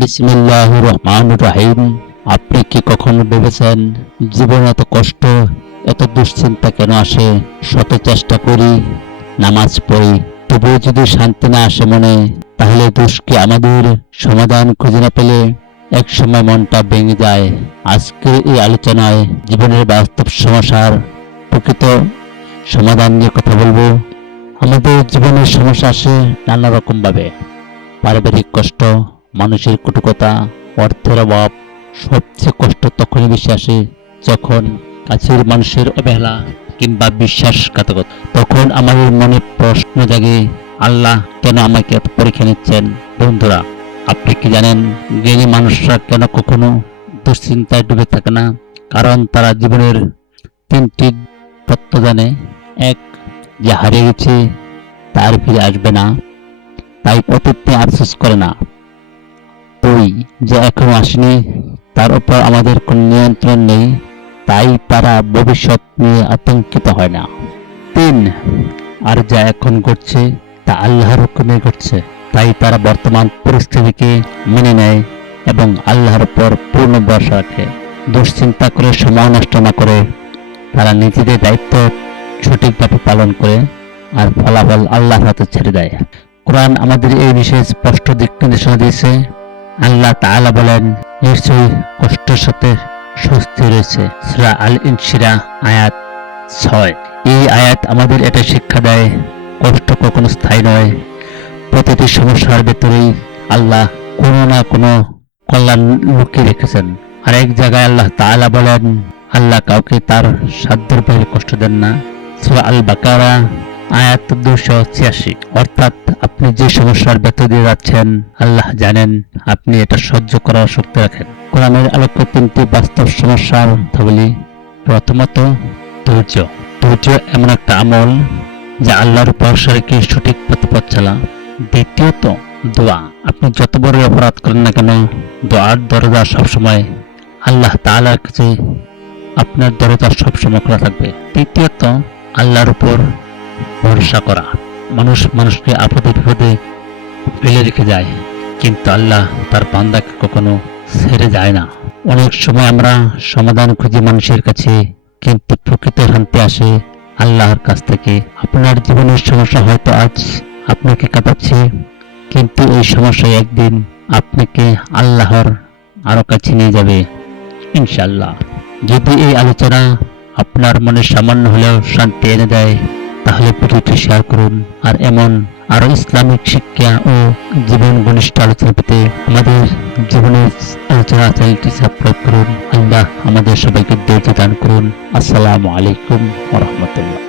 বিসমিল্লাহির রহমানির রহিম। আপনি কি কখনো ভেবেছেন জীবনে এত কষ্ট, এত দুশ্চিন্তা কেন আসে? শত চেষ্টা করি, নামাজ পড়ি, তবুও যদি শান্তি না আসে মনে, তাহলে দোষ কি আমাদের? সমাধান খুঁজে না পেলে একসময় মনটা ভেঙে যায়। আজকের এই আলোচনায় জীবনের বাস্তব সমস্যার প্রকৃত সমাধান নিয়ে কথা বলবো। আমাদের জীবনের সমস্যা আসে নানা রকম ভাবে। পারিবারিক কষ্ট, মানুষের কটুকতা, অর্থের অভাব। সবচেয়ে কষ্ট তখনই বেশি আসে যখন কাছের মানুষের অবহেলা কিংবা বিশ্বাসঘাতকতা। তখন আমাদের মনে প্রশ্ন জাগে, আল্লাহ কেন আমাকে এত পরীক্ষা নিচ্ছেন? বন্ধুরা, আপনি কি জানেন জ্ঞানী মানুষরা কেন কখনো দুশ্চিন্তায় ডুবে থাকে না? কারণ তারা জীবনের তিনটি তত্ত্ব জানে। এক, যে হারিয়ে গেছে তার ফিরে আসবে না, তাই অতীত নিয়ে আফসোস করে না। দুই, যে এখনো আসেনি তার উপর আমাদের কোনো নিয়ন্ত্রণ নেই, তাই তারা ভবিষ্যৎ নিয়ে আতঙ্কিত হয় না। তিন, আর যা এখন ঘটছে তা আল্লাহর হুকুমে ঘটছে, তাই তারা বর্তমান পরিস্থিতিকে মেনে নেয় এবং আল্লাহর উপর পূর্ণ ভরসা রাখে। দুশ্চিন্তা করে সময় নষ্ট না করে তারা নিজেদের দায়িত্ব সঠিকভাবে পালন করে আর ফলাফল আল্লাহর হাতে ছেড়ে দেয়। কোরআন আমাদের এই বিষয়ে স্পষ্ট দিক নির্দেশনা দিয়েছে। আল্লাহ তাআলা বলেন, নিশ্চয়ই কষ্টের সাথে স্বস্তি রয়েছে। সূরা আল ইনশিরা আয়াত 6। এই আয়াত আমাদের এটা শিক্ষা দেয়, কষ্ট কখনো স্থায়ী নয়। প্রতিটি সমস্যার ভেতরেই আল্লাহ কোনো না কোনো কল্যাণ লুকিয়ে রেখেছেন। আর এক জায়গায় আল্লাহ তাআলা বলেন, আল্লাহ কাউকে তার সাধ্যের বাইরে কষ্ট দেন না। সূরা আল বাকারা আয়াত 286। অর্থাৎ আপনি যে সমস্যার ভেতর দিয়ে যাচ্ছেন, আল্লাহ জানেন আপনি এটা সহ্য করার শক্তি রাখেন। কোরআনের আলোকে তিনটি বাস্তব সমস্যার কথা বলি। প্রথমত, ধৈর্য। ধৈর্য এমন একটা আমল যা আল্লাহর ভরসা রেখে সঠিক পথ চলা। দ্বিতীয়ত, দোয়া। আপনি যত বড় অপরাধ করেন না কেন, দোয়ার দরজা সবসময় আল্লাহ তাআলার কাছে, আপনার দরজা সবসময় খোলা থাকবে। তৃতীয়ত, আল্লাহর উপর ভরসা করা। মানুষকে আপদে বিপদে ফেলে রেখে যায়, কিন্তু আল্লাহ তার বান্দাকে কখনো ছেড়ে যায় না। অনেক সময় আমরা সমাধান খুঁজি মানুষের কাছে, কিন্তু প্রকৃত শান্তি আসে আল্লাহর কাছ থেকে। আপনার জীবনের সমস্যা হয়তো আজ আপনাকে কাঁদাচ্ছে, কিন্তু এই সমস্যা একদিন আপনাকে আল্লাহর আরো কাছে নিয়ে যাবে ইনশাআল্লাহ। যদি এই আলোচনা আপনার মনে সামান্য হলেও শান্তি এনে দেয়, তাহলে ভিডিওটি শেয়ার করুন। আর এমন আরো ইসলামিক শিক্ষা ও জীবন ঘনিষ্ঠ আলোচনা পেতে আমাদের জীবনের আলোচনা চ্যানেলটি সাবস্ক্রাইব করুন। আল্লাহ আমাদের সবাইকে ধৈর্য দান করুন। আসসালামু আলাইকুম ওয়া রাহমাতুল্লাহ।